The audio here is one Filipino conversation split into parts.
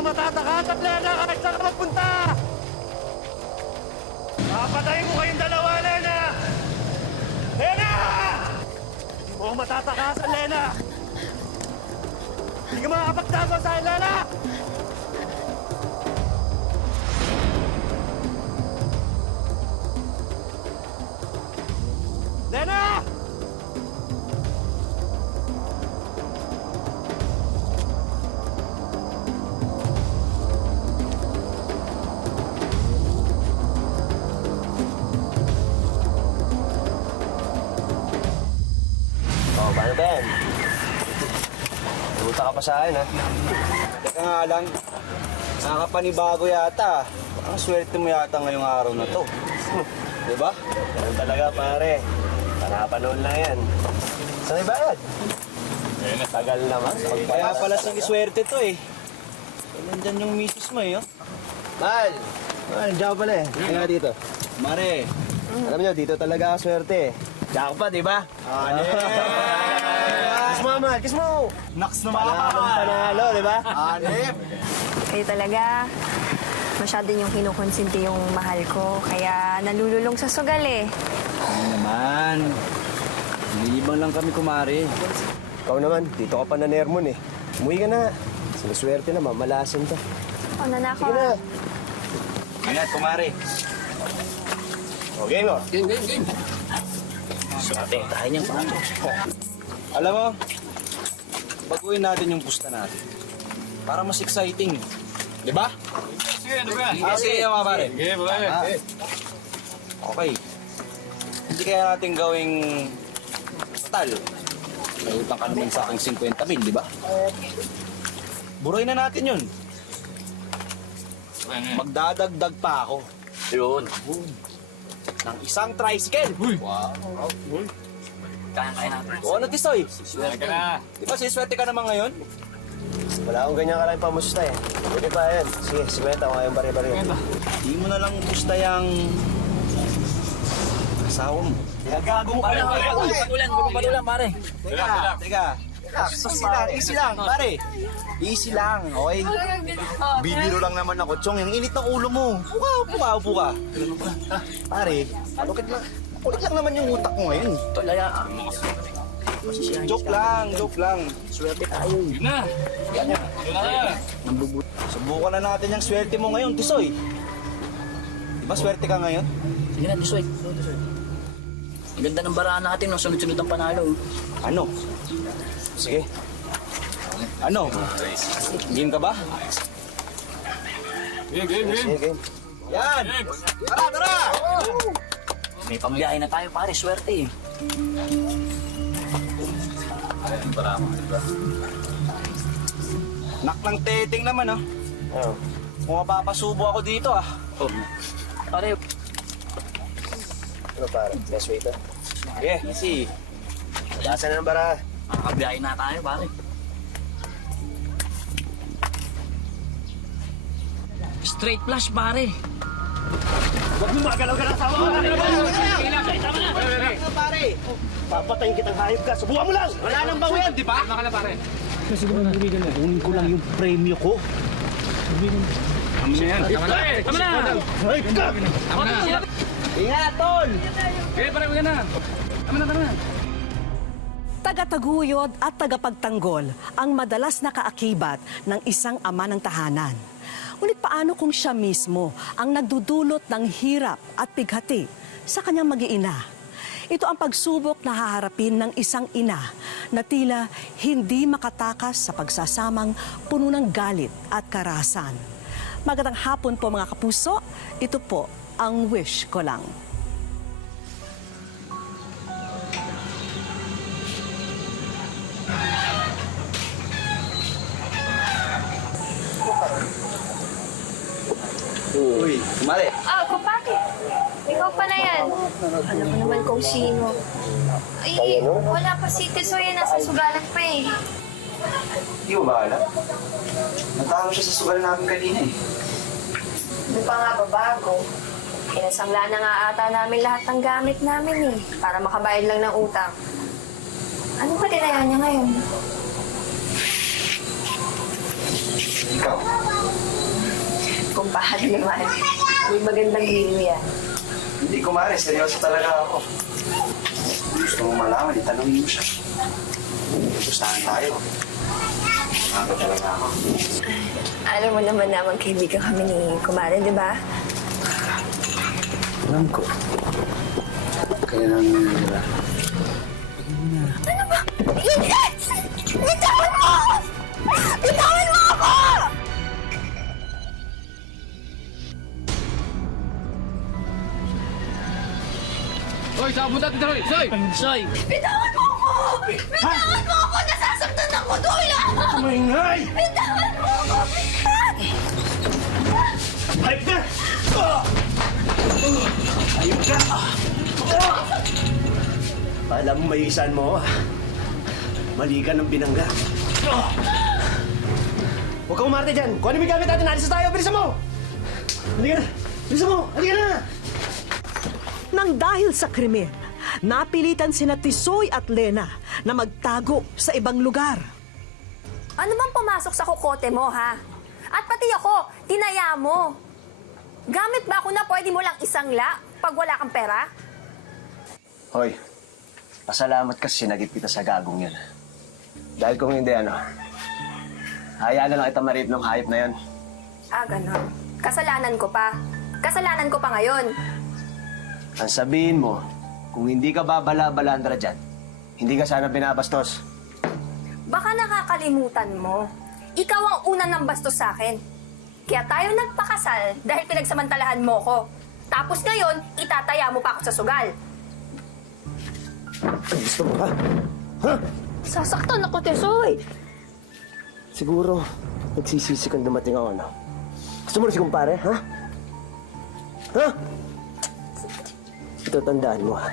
ako matatakas at Lena kahit saan ka magpunta! Papatayin ko kayong dalawa, Lena! Lena! Hindi mo ako matatakasan, Lena! Hindi ka makakapagtago sa akin, Lena! Lena! Oh, paano ba yan? Nabuta ka pa sa akin, ha? Teka nga lang. Nakakapanibago yata. Ang swerte mo yata ngayong araw na to. Diba? Ganun talaga, pare. Panapanoon lang yan. Saan may bayad? Tagal naman. Kaya pala sige swerte to, eh. Nandyan yung misis mo, eh, oh. Mal! Mal, diyan pala, eh. Kaya dito. Mare, alam niyo, dito talaga ang swerte, eh. Jackpot, di ba? Ano? Kiss mo, Mal! Kiss mo! Naks naman! Panalo, di ba? Anip! Kayo talaga, masyado yung kinukonsinti yung mahal ko. Kaya nalululong sa sugal eh. Ano naman? Nilibang lang kami, kumari. Ikaw naman, dito ka pa na Nermon, eh. Umuwi ka na. Sinuswerte na, mamalasin ka. O, nanakaw. Sige na. Ingat, kumari. Okay mo? Game. Swerte, tayo niyang paano. Alam mo, baguhin natin yung pusta natin. Para mas exciting. Di ba? Sige, ano ba yan? Sige, mga pare. Sige, babae. Okay. Hindi kaya natin gawing total. May utang ka naman sa aking 50,000, di ba? Buray na natin yun. Magdadagdag pa ako. Yun. Ng isang tricycle. Wow. Kaya natin. O ano, Tisoy? Swerte ka na. Di ba siswerte ka naman ngayon? Wala akong ganyan kalang pamusta eh. Pwede pa yan. Sige, simenta ko ngayong bari-bari. Di mo na lang gusta yung asawa mo. Nagago ka lang. Patulan, pare. Teka. Easy lang, pare. Easy lang, okay? Bibiro lang naman ako, Chong. Yung init ng ulo mo. Upo ka. Pare, kulit lang naman yung utak mo ngayon. Joke lang. Swerte tayo. Yun na. Yun na. Subukan na natin yung swerte mo ngayon, Tisoy. Di ba swerte ka ngayon? Sige na, Tisoy. Ang ganda ng baraan natin, no? Sunod-sunod ang panalo. Ano? Sige. Ano? Game ka ba? Game. Sige. Yan! Tara! May pambiyahe na tayo, pare. Swerte eh. Nak ng teteng naman, ah. Oh. Kung mapapasubo ako dito, ah. Pare, Ano pare? Best way to? Sige, easy. Pagasan na ng bara. makakabiyahe na tayo, pare. Straight flush, pare. Huwag mo magalaw-galaw sa awa. Pare! Papatayin kitang hayop ka. Subukan mo lang. Wala nang bawian, di ba? Tama ka na, pare. Kunin ko lang yung premyo ko. Tama na yan. Tama na. Hayop ka! Tama na. Ingat, tol! Okay, pare, huwag na. Tama na. Tagataguyod at tagapagtanggol ang madalas na kaakibat ng isang ama ng tahanan. Ngunit paano kung siya mismo ang nagdudulot ng hirap at pighati sa kanyang mag-iina? Ito ang pagsubok na haharapin ng isang ina na tila hindi makatakas sa pagsasamang puno ng galit at karahasan. Magandang hapon po mga kapuso, ito po ang Wish Ko Lang. Uy, kumari. Ah, bakit? Ikaw pa na yan. Alam mo naman kung sino. Ay, wala pa si Tisoy. Nasa sugalan pa eh. Di mo ba alam? Natalo siya sa sugal namin kanina eh. Hindi pa nga babago. Kinasangla na nga ata namin lahat ng gamit namin eh. Para makabayad lang ng utang. Ano ba tinaya niya ngayon? Ikaw, Bahal naman. May magandang hero yan. Hindi ko mare, seryoso talaga ako. Gusto mo malaman, itanongin mo siya. Gustahan tayo. Ano talaga ako? Alam mo naman na magkaibigan kami ni Kumare, di ba? Alam ko. Kaya namin nila. Ano ba? Bitawan mo ako! Bitawan mo ako! Hoy, saan punta dito? Soy! Soy! Bitawan mo ako! Bitawan mo ako! Nasasaktan ako doon! Maingay! Bitawan mo ako! Hayop ka! Hayop ka! Alam mo, may isan mo, mali ka ng binangga. Huwag kang umarte dyan. Kung ano may gamit natin, alis na tayo. Bilisan mo! Halika na! Bilisan mo! Halika na! Nang dahil sa krimen, napilitan sina Tisoy at Lena na magtago sa ibang lugar. Ano bang pumasok sa kokote mo, ha? At pati ako, tinaya mo. Gamit ba ako na pwede mo lang isangla pag wala kang pera? Hoy, pasalamat kasi sinagip kita sa gagong yan. Dahil kung hindi, hayaan na lang kita marip ng hayop na yan. Ah, ganon. Kasalanan ko pa. Kasalanan ko pa ngayon. Ang sabihin mo, kung hindi ka babala-balandra dyan, hindi ka sana binabastos. Baka nakakalimutan mo. Ikaw ang una ng bastos sa akin. Kaya tayo nagpakasal dahil pinagsamantalahan mo ko. Tapos ngayon, itataya mo pa ako sa sugal. Gusto mo, ha? Ha? Sasaktan ako, Tesoy. Siguro, nagsisisi kang dumating ako, no? Gusto mo na si kumpare, ha? Ha? Ito, tandaan mo, ha?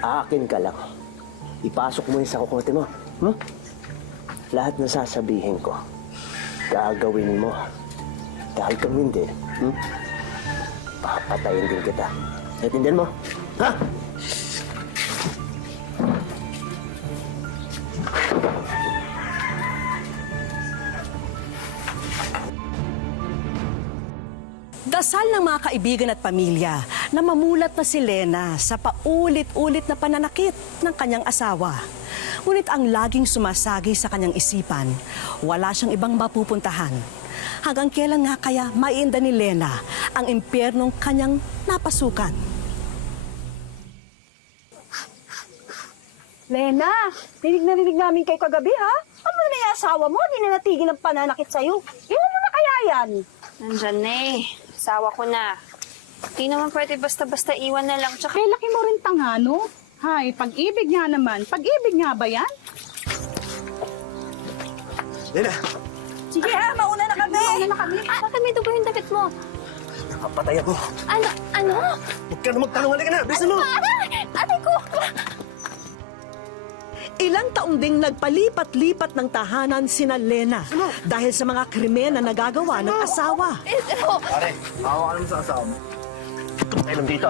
Aakin ka lang. Ipasok mo yung sa kukote mo. Lahat na sasabihin ko, gagawin mo. Dahil kung hindi, papatayin din kita. Naintindihan mo? Ha? Dasal ng mga kaibigan at pamilya na mamulat na si Lena sa paulit-ulit na pananakit ng kanyang asawa. Ngunit ang laging sumasagi sa kanyang isipan, wala siyang ibang mapupuntahan. Hanggang kailan nga kaya maiinda ni Lena ang impyernong kanyang napasukan? Lena, rinig namin kayo kagabi, ha? Ano na yung asawa mo? Hindi na natigil ang pananakit sa'yo. Iwan mo na kaya yan? Nandyan na eh. Sawa ko na. Di naman pwede basta-basta iwan na lang. Tsaka Kay laki mo rin tanghano. Hay, pag-ibig nga naman. Pag-ibig nga ba yan? Lena, Sige ha, mauna na kami. Mauna na kami. bakit may dugo yung damit mo? nakapatay ako. Ano? Huwag ka na magtanong, halika na. Bilisan mo! Ate ko! Ilang taong ding nagpalipat-lipat ng tahanan sina Lena dahil sa mga krimen na nagagawa ng asawa. Pare, maawa ka naman sa asawa mo. Tayo lang dito,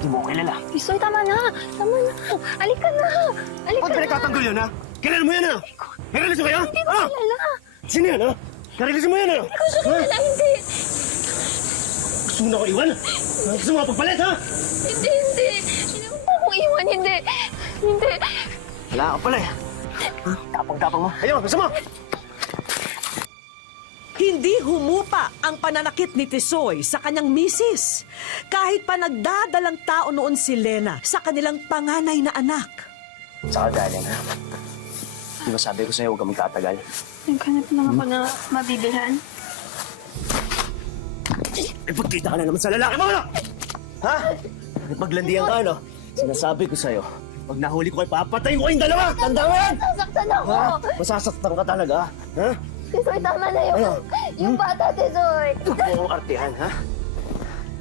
Hindi mo kilala. Isoy, tama na. Tama na. Alika na. Alika Huwag na. pinagtatanggol yan, ha? Kilala mo yan, ha? Karelisin mo kayo? Hindi ko kilala. Sino yan, ha? Karelisin mo yan, ha? Hindi ko siya kilala. Hindi. Gusto mo na ako iwan? Gusto mo ako pagpalit, ha? Hindi. Hindi mo pa akong iwan. Hindi. Wala ka pala, eh. Tapang-tapang mo. Ayun, gusto mo? Hindi humupa ang pananakit ni Tisoy sa kanyang misis. Kahit pa nagdadalang tao noon si Lena sa kanilang panganay na anak. Saka galing, ha? Di ba sabi ko sa'yo, huwag kang magtatagal? Naghanap lang ako na mabibilhan. Eh, pagkita ka na naman sa lalaki mo, ano? Ha? Maglandian ka, ano? Sinasabi ko sa'yo, pag nahuli ko kayo, papatayin ko kayong dalawa! Tanda mo yan! Nasaktan ako. Ha? Masasaktan ka talaga, ha? Tisoy, tama na yun. Ano? Yung bata, Tisoy. Huwag mo akong artehan, ha?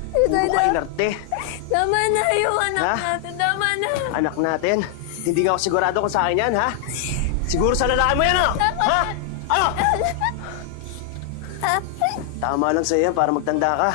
Tisoy, Huwag mo kayo inarte. tama na yung anak Ha? natin. Tama na. Anak natin, hindi nga ako sigurado kung sa akin yan, ha? Siguro sa lalaki mo yan, ano? Ha? Ano? Tama lang sa'yo yan para magtanda ka.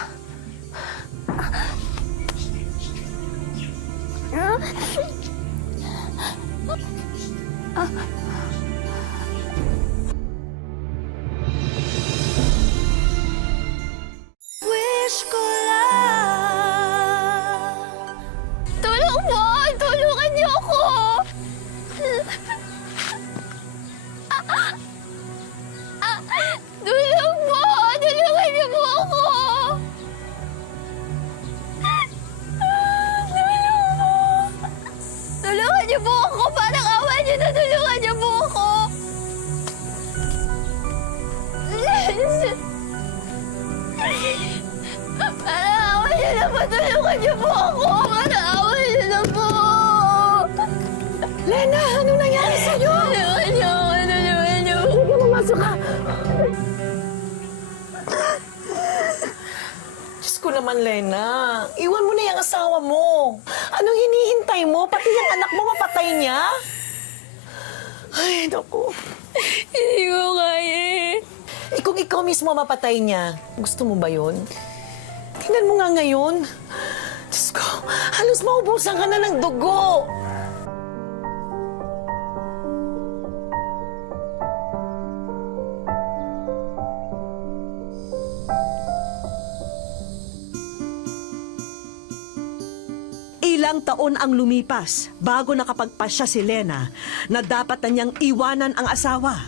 niyo po ako! Parang awa niyo na tulungan niyo po ako! Parang awa niyo na po! Tulungan niyo po ako! Parang awa niyo na po! Lena, anong nangyari sa'yo? Tulungan niyo ako! Tulungan niyo! Sige, pumasok ka. Diyos ko naman, Lena. Iwan mo na yung asawa mo. Anong hinihintay mo? Pati yung anak mo mapatay niya? Ay, naku. Hindi ko kaya eh. Kung ikaw mismo mapatay niya, gusto mo ba yun? Tingnan mo nga ngayon. Diyos ko, halos maubusan ka na ng dugo. Ilang taon ang lumipas bago nakapagpasya si Lena na dapat na niyang iwanan ang asawa.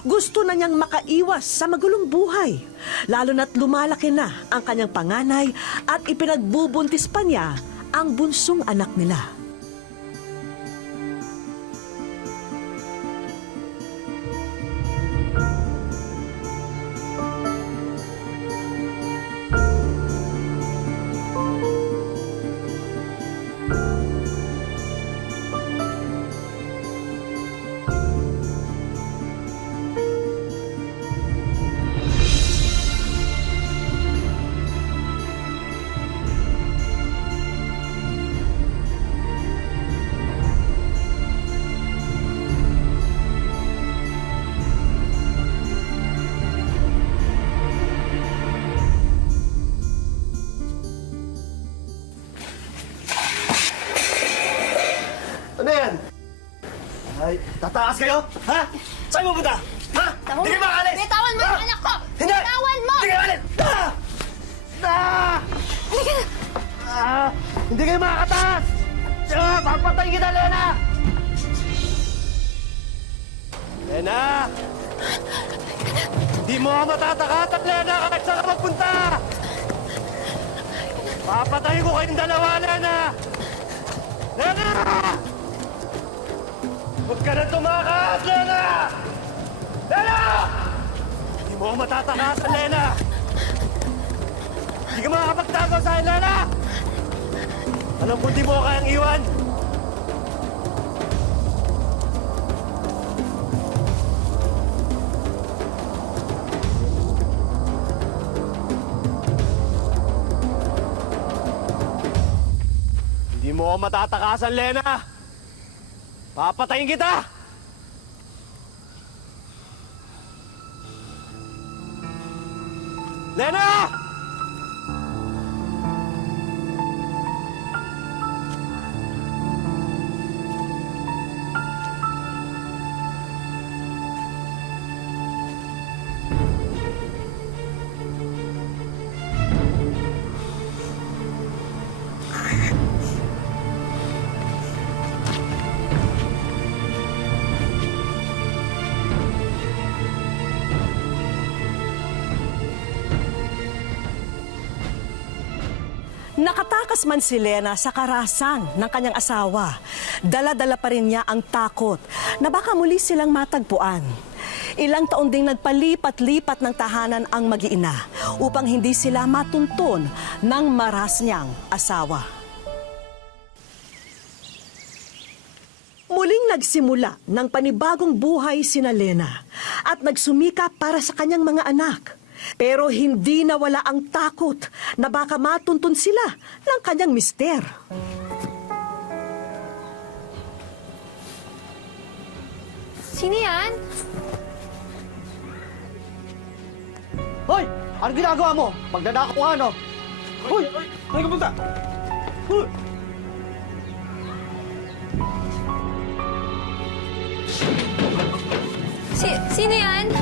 Gusto na niyang makaiwas sa magulong buhay, lalo na't lumalaki na ang kanyang panganay at ipinagbubuntis pa niya ang bunsong anak nila. Ano yan? Ay, tatakas kayo? Ha? Saan mo punta? Ha? Hindi kayo makaalis! Bitawan mo yung anak ko! Hindi! Bitawan mo! Hindi kayo maalis! Ah! Ah! Ah! Hindi kayo makakataas! Ah! Papatayin kita, Lena! Lena! Hindi mo ako matatakat, Lena! Kahit saan ka magpunta! Papatayin ko kayong dalawa, Lena! Lena! Huwag ka na tumakas, Lena! Lena! Hindi mo ako matatakasan, Lena! Hindi ka makakapagtago sa akin, Lena! Alam ko hindi mo ako kayang iwan! Hindi mo ako matatakasan, Lena! Papatayin kita! Lena! Nakatakas man si Lena sa karahasan ng kanyang asawa, dala-dala pa rin niya ang takot na baka muli silang matagpuan. Ilang taon ding nagpalipat-lipat ng tahanan ang mag-iina upang hindi sila matunton ng maras niyang asawa. Muling nagsimula ng panibagong buhay sina Lena at nagsumikap para sa kanyang mga anak. Pero hindi nawala ang takot na baka matuntun sila ng kanyang mister. Sino yan? Hoy! Ano ginagawa mo? Magdadako ka, no? Hoy! Hoy, ka punta! Hoy! Sino yan?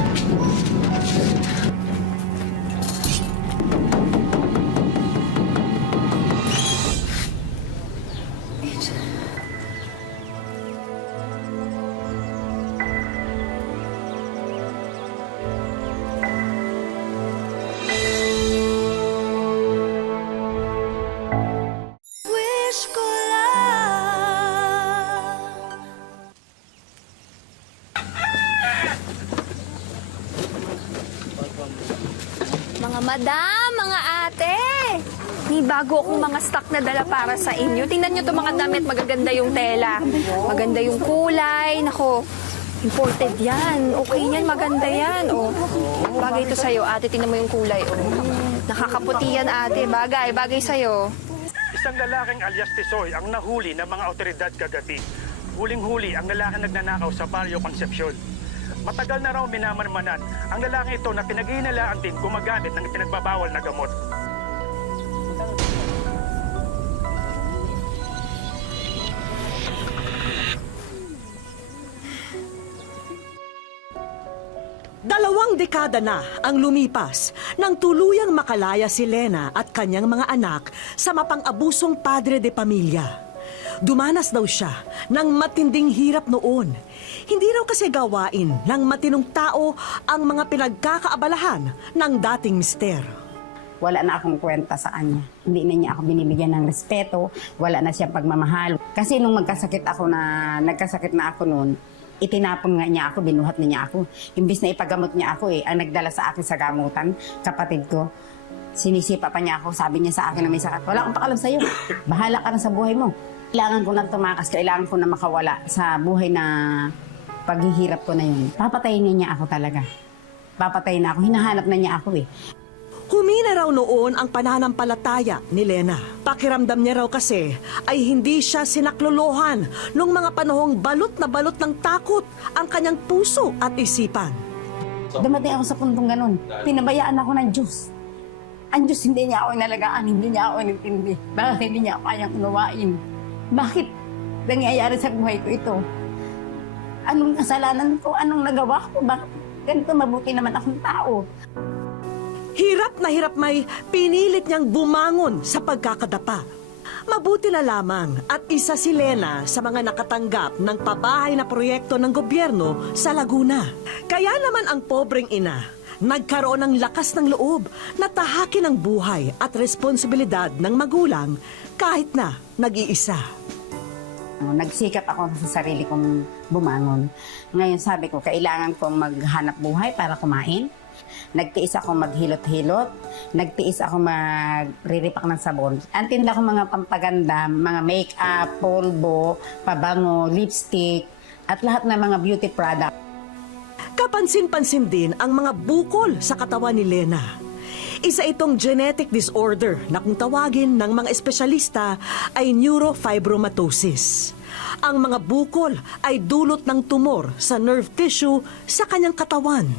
Wish ko lang Mga madam, mga ate, may bago akong mga stock na dala para sa inyo. Tingnan nyo itong mga damit, magaganda yung tela. Maganda yung kulay. Nako, imported yan. Okay yan, maganda yan. Oh, bagay ito sa'yo, ate. Tingnan mo yung kulay. Oh. Nakakaputi yan, ate. Bagay sa'yo. Isang lalaking alias Tisoy ang nahuli ng mga otoridad kagabi. Huling-huli ang lalaking nagnanakaw sa Barrio Concepcion. Matagal na raw minamanmanan ang lalaki ito na pinaghihinalaan din gumagamit ng pinagbabawal na gamot. Dalawang dekada na ang lumipas nang tuluyang makalaya si Lena at kanyang mga anak sa mapang-abusong padre de pamilya. Dumanas daw siya ng matinding hirap noon. Hindi raw kasi gawain ng matinong tao ang mga pinagkakaabalahan ng dating mister. Wala na akong kwenta sa kanya. Hindi na niya ako binibigyan ng respeto, wala na siyang pagmamahal. Kasi nung nagkasakit na ako noon, itinapon nga niya ako, binuhat na niya ako. Imbis na ipagamot niya ako ang nagdala sa akin sa gamutan, kapatid ko. Sinisipa pa niya ako, sabi niya sa akin na may sakit. Wala akong pakalam sa'yo, bahala ka na sa buhay mo. Kailangan ko na tumakas, kailangan ko na makawala sa buhay na paghihirap ko na yun. Papatayin niya ako talaga. Papatayin na ako, hinahanap na niya ako Humina raw noon ang pananampalataya ni Lena. Pakiramdam niya raw kasi ay hindi siya sinaklolohan nung mga panahong balot na balot ng takot ang kanyang puso at isipan. Dumating ako sa puntong ganun. Pinabayaan ako ng Diyos. Ang Diyos hindi niya ako inalagaan, hindi niya ako inintindi. Bakit hindi niya ako kayang unawain? Bakit nangyayari sa buhay ko ito? Anong kasalanan ko? Anong nagawa ko? Bakit ganito mabuti naman akong tao? Hirap na hirap may pinilit niyang bumangon sa pagkakadapa. Mabuti na lamang at isa si Lena sa mga nakatanggap ng pabahay na proyekto ng gobyerno sa Laguna. Kaya naman ang pobreng ina nagkaroon ng lakas ng loob na tahakin ang buhay at responsibilidad ng magulang kahit na nag-iisa. Nagsikap ako sa sarili kong bumangon. Ngayon sabi ko, kailangan kong maghanap buhay para kumain. Nagtiis ako maghilot-hilot. Nagtiis ako magriripak ng sabon. Ang tinda ko mga pampaganda, mga make-up, polvo, pabango, lipstick, at lahat ng mga beauty product. Kapansin-pansin din ang mga bukol sa katawan ni Lena. Isa itong genetic disorder na kung tawagin ng mga espesyalista ay neurofibromatosis. Ang mga bukol ay dulot ng tumor sa nerve tissue sa kanyang katawan.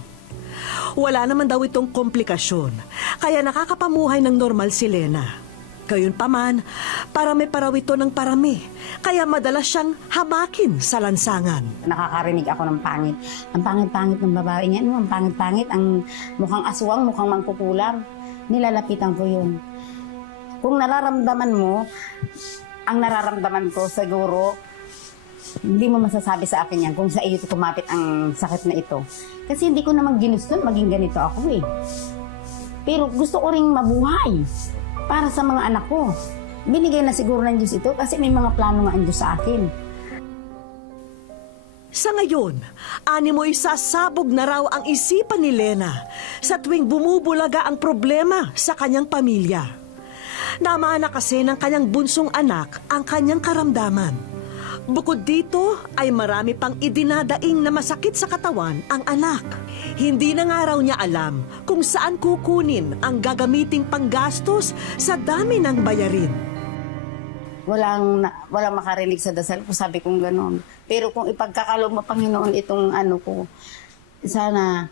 Wala naman daw itong komplikasyon, kaya nakakapamuhay ng normal si Lena. Gayunpaman, parami pa raw ito ng parami, kaya madalas siyang hamakin sa lansangan. Nakakarinig ako ng pangit. Ang pangit-pangit ng babae niya, ang pangit-pangit, ang mukhang aswang, mukhang mangkukulam. Nilalapitan ko yun. Kung nararamdaman mo, ang nararamdaman ko siguro, hindi mo masasabi sa akin yan kung sa iyo kumapit ang sakit na ito. Kasi hindi ko naman ginusto maging ganito ako Pero gusto ko ring mabuhay para sa mga anak ko. Binigay na siguro ng Diyos ito kasi may mga plano nga ang Diyos sa akin. Sa ngayon, animoy sasabog na raw ang isipan ni Lena sa tuwing bumubulaga ang problema sa kanyang pamilya. Namana kasi ng kanyang bunsong anak ang kanyang karamdaman. Bukod dito ay marami pang idinadaing na masakit sa katawan ang anak. Hindi na nga raw niya alam kung saan kukunin ang gagamiting panggastos sa dami ng bayarin. Walang makarinig sa dasal ko, sabi kong gano'n. Pero kung ipagkakaloob mo, Panginoon, itong ko, sana,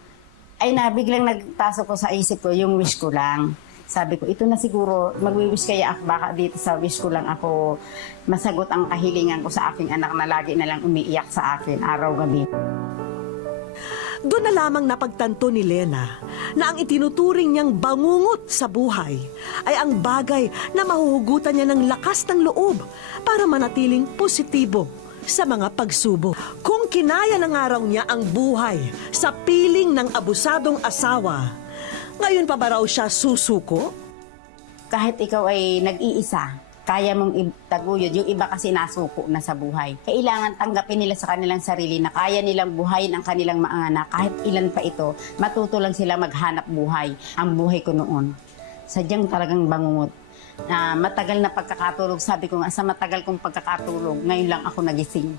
ay biglang nagpasok ko sa isip ko, yung wish ko lang. Sabi ko, ito na siguro, magwi-wish kaya ako, baka dito sa wish ko lang ako masagot ang kahilingan ko sa aking anak na lagi na lang umiiyak sa akin, araw-gabi. Doon na lamang napagtanto ni Lena na ang itinuturing niyang bangungot sa buhay ay ang bagay na mahuhugutan niya ng lakas ng loob para manatiling positibo sa mga pagsubok. Kung kinaya ng araw niya ang buhay sa piling ng abusadong asawa, ngayon pa ba raw siya susuko? Kahit ikaw ay nag-iisa, kaya mong itaguyod. Yung iba kasi nasuko na sa buhay. Kailangan tanggapin nila sa kanilang sarili na kaya nilang buhayin ang kanilang mga anak. Kahit ilan pa ito, matuto lang sila maghanap buhay. Ang buhay ko noon, sadyang talagang bangungot. Matagal na pagkakatulog, sabi ko nga, sa matagal kong pagkakatulog, ngayon lang ako nagising.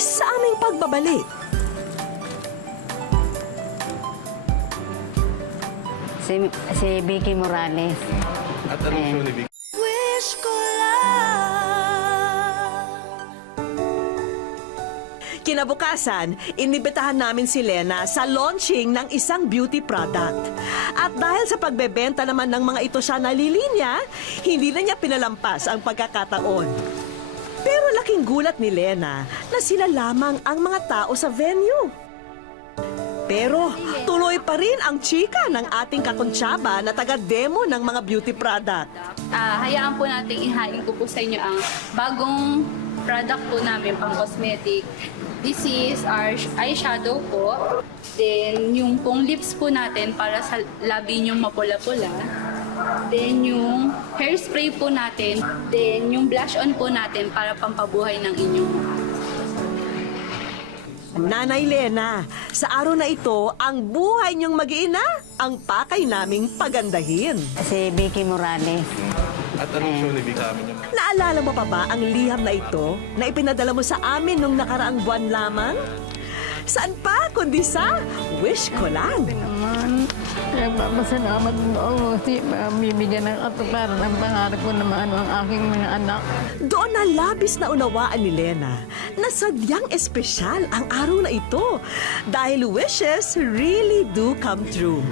Sa aming pagbabalik, Si Vicky Morales. At anong show ni Vic? wish ko lang. Kinabukasan, inibitahan namin si Lena sa launching ng isang beauty product. At dahil sa pagbebenta naman ng mga ito siya nalilinya, hindi na niya pinalampas ang pagkakataon. Pero laking gulat ni Lena na sila lamang ang mga tao sa venue. Pero tuloy pa rin ang chika ng ating kakontsaba na taga-demo ng mga beauty product. Hayaan po natin ihain ko po sa inyo ang bagong product po namin pang cosmetic. This is our eyeshadow po. Then yung pong lips po natin para sa labi nyong mapula-pula. Then yung hairspray po natin. Then yung blush on po natin para pampabuhay ng inyong mukha. Nanay Lena, sa araw na ito, ang buhay niyong mag-iina, ang pakay naming pagandahin. Si Vicky Morales. At anong show ni Vic sa amin yung... Naalala mo pa ba ang liham na ito na ipinadala mo sa amin nung nakaraang buwan lamang? Saan pa kundi sa wish ko lang. Naman, nagpapasalamat po ako kasi bibigyan ng katuparan ang pangarap ko na maano ang aking mga anak. Doon na labis na unawaan ni Lena na sadyang espesyal ang araw na ito dahil wishes really do come true.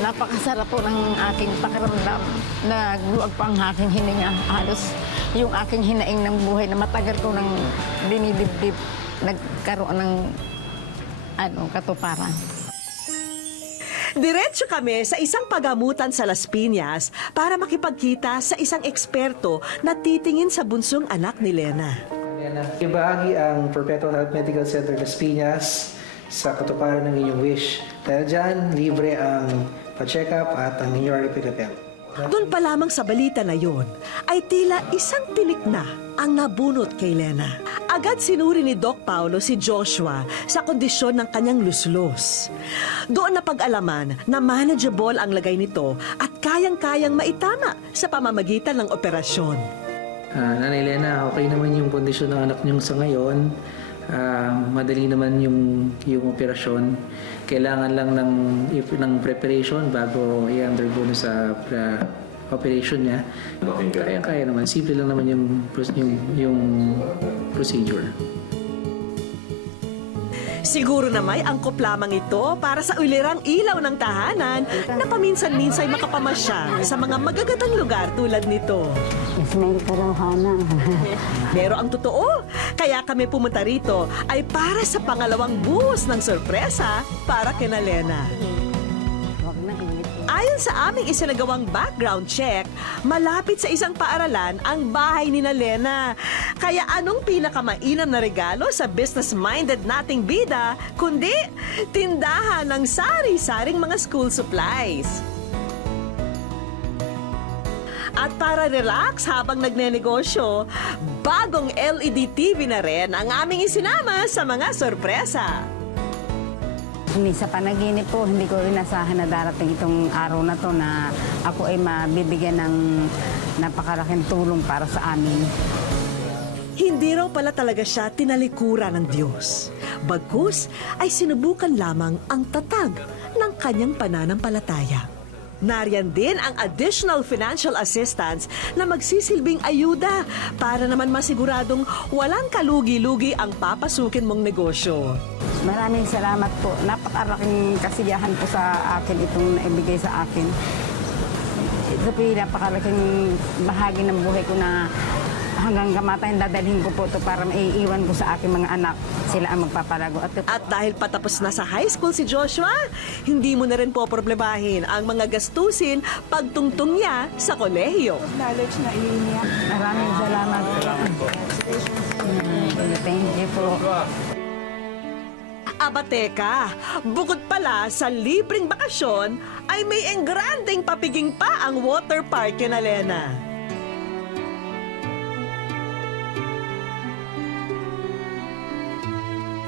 Napakasarap po ng aking pakiramdam na guwag pa ang aking hininga. Halos yung aking hinaing ng buhay na matagal ko nang dinidibdib, nagkaroon ng katuparan. Diretso kami sa isang pagamutan sa Las Piñas para makipagkita sa isang eksperto na titingin sa bunsong anak ni Lena. Ibahagi ang Perpetual Health Medical Center Las Piñas sa katuparan ng inyong wish. Dahil dyan, libre ang pa-check up at ang inyong repair. Doon pa lamang sa balita na yon, ay tila isang tinik na ang nabunot kay Lena. Agad sinuri ni Doc Paulo si Joshua sa kondisyon ng kanyang luslos. Doon na pag-alaman na manageable ang lagay nito at kayang-kayang maitama sa pamamagitan ng operasyon. Nanay Lena, okay naman yung kondisyon ng anak niyong sa ngayon. Madali naman yung operasyon. Kailangan lang ng preparation bago i-undergo sa operation niya. Kaya naman. Simple lang naman yung procedure. Siguro na may angkop lamang ito para sa ulirang ilaw ng tahanan na paminsan-minsay makapamasya sa mga magagandang lugar tulad nito. Ismail Karauhana. Pero ang totoo, kaya kami pumunta rito ay para sa pangalawang buhos ng sorpresa para kina Lena. Ayon sa aming isinagawang background check, malapit sa isang paaralan ang bahay ni Lena. Kaya anong pinakamainam na regalo sa business-minded nating bida, kundi tindahan ng sari-saring mga school supplies. At para relax habang nagnenegosyo, bagong LED TV na rin ang aming isinama sa mga sorpresa. Hindi sa panaginip po, hindi ko inasahan na darating itong araw na to na ako ay mabibigyan ng napakalaking tulong para sa amin. Hindi raw pala talaga siya tinalikuran ng Diyos. Bagkus ay sinubukan lamang ang tatag ng kanyang pananampalataya. Nariyan din ang additional financial assistance na magsisilbing ayuda para naman masiguradong walang kalugi-lugi ang papasukin mong negosyo. Maraming salamat po. Napakalaking kasiyahan po sa akin itong naibigay sa akin. Ito po yung napakalaking bahagi ng buhay ko na hanggang kamatayan dadalhin ko po ito para maiiwan ko sa aking mga anak. Sila ang magpapalago. At dahil patapos na sa high school si Joshua, hindi mo na rin po problemahin ang mga gastusin pagtungtong niya sa kolehiyo. Maraming salamat po. Thank you po. Abateka, bukod pala sa libreng bakasyon, ay may engranding papiging pa ang water park kina Lena.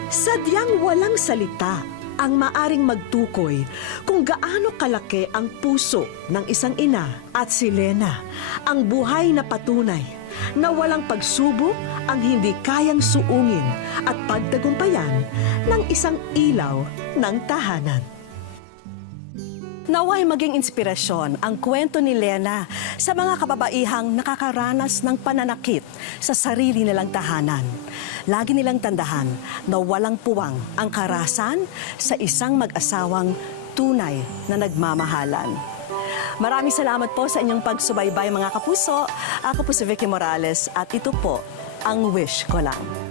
Sadyang walang salita ang maaring magtukoy kung gaano kalaki ang puso ng isang ina at si Lena, ang buhay na patunay na walang pagsubok ang hindi kayang suungin at pagtagumpayan ng isang ilaw ng tahanan. Naway maging inspirasyon ang kwento ni Lena sa mga kababaihang nakakaranas ng pananakit sa sarili nilang tahanan. Lagi nilang tandahan na walang puwang ang karasan sa isang mag-asawang tunay na nagmamahalan. Maraming salamat po sa inyong pagsubaybay mga kapuso. Ako po si Vicky Morales at ito po ang Wish Ko Lang.